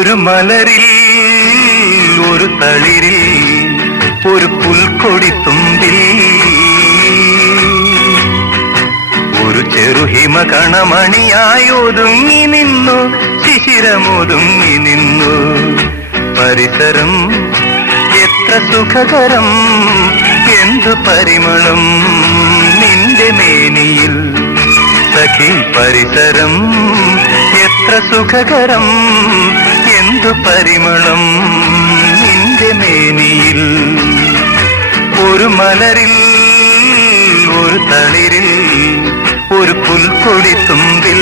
ഒരു മലരിൽ ഒരു തളിരിൽ ഒരു പുൽക്കൊടിത്തുമ്പിൽ ഒരു ചെറുഹിമ കണമണിയായി ഒതുങ്ങി നിന്നു, ശിശിരമൊതുങ്ങി നിന്നു. പരിസരം എത്ര സുഖകരം, എന്തു പരിമളം നിന്റെ മേനിയിൽ. സഖി പരിസരം എത്ര സുഖകരം, എന്തു പരിമളം നിന്റെ മേനിയിൽ. ഒരു മലരിൽ ഒരു തളിരിൽ ഒരു പുൽക്കൊടിത്തുമ്പിൽ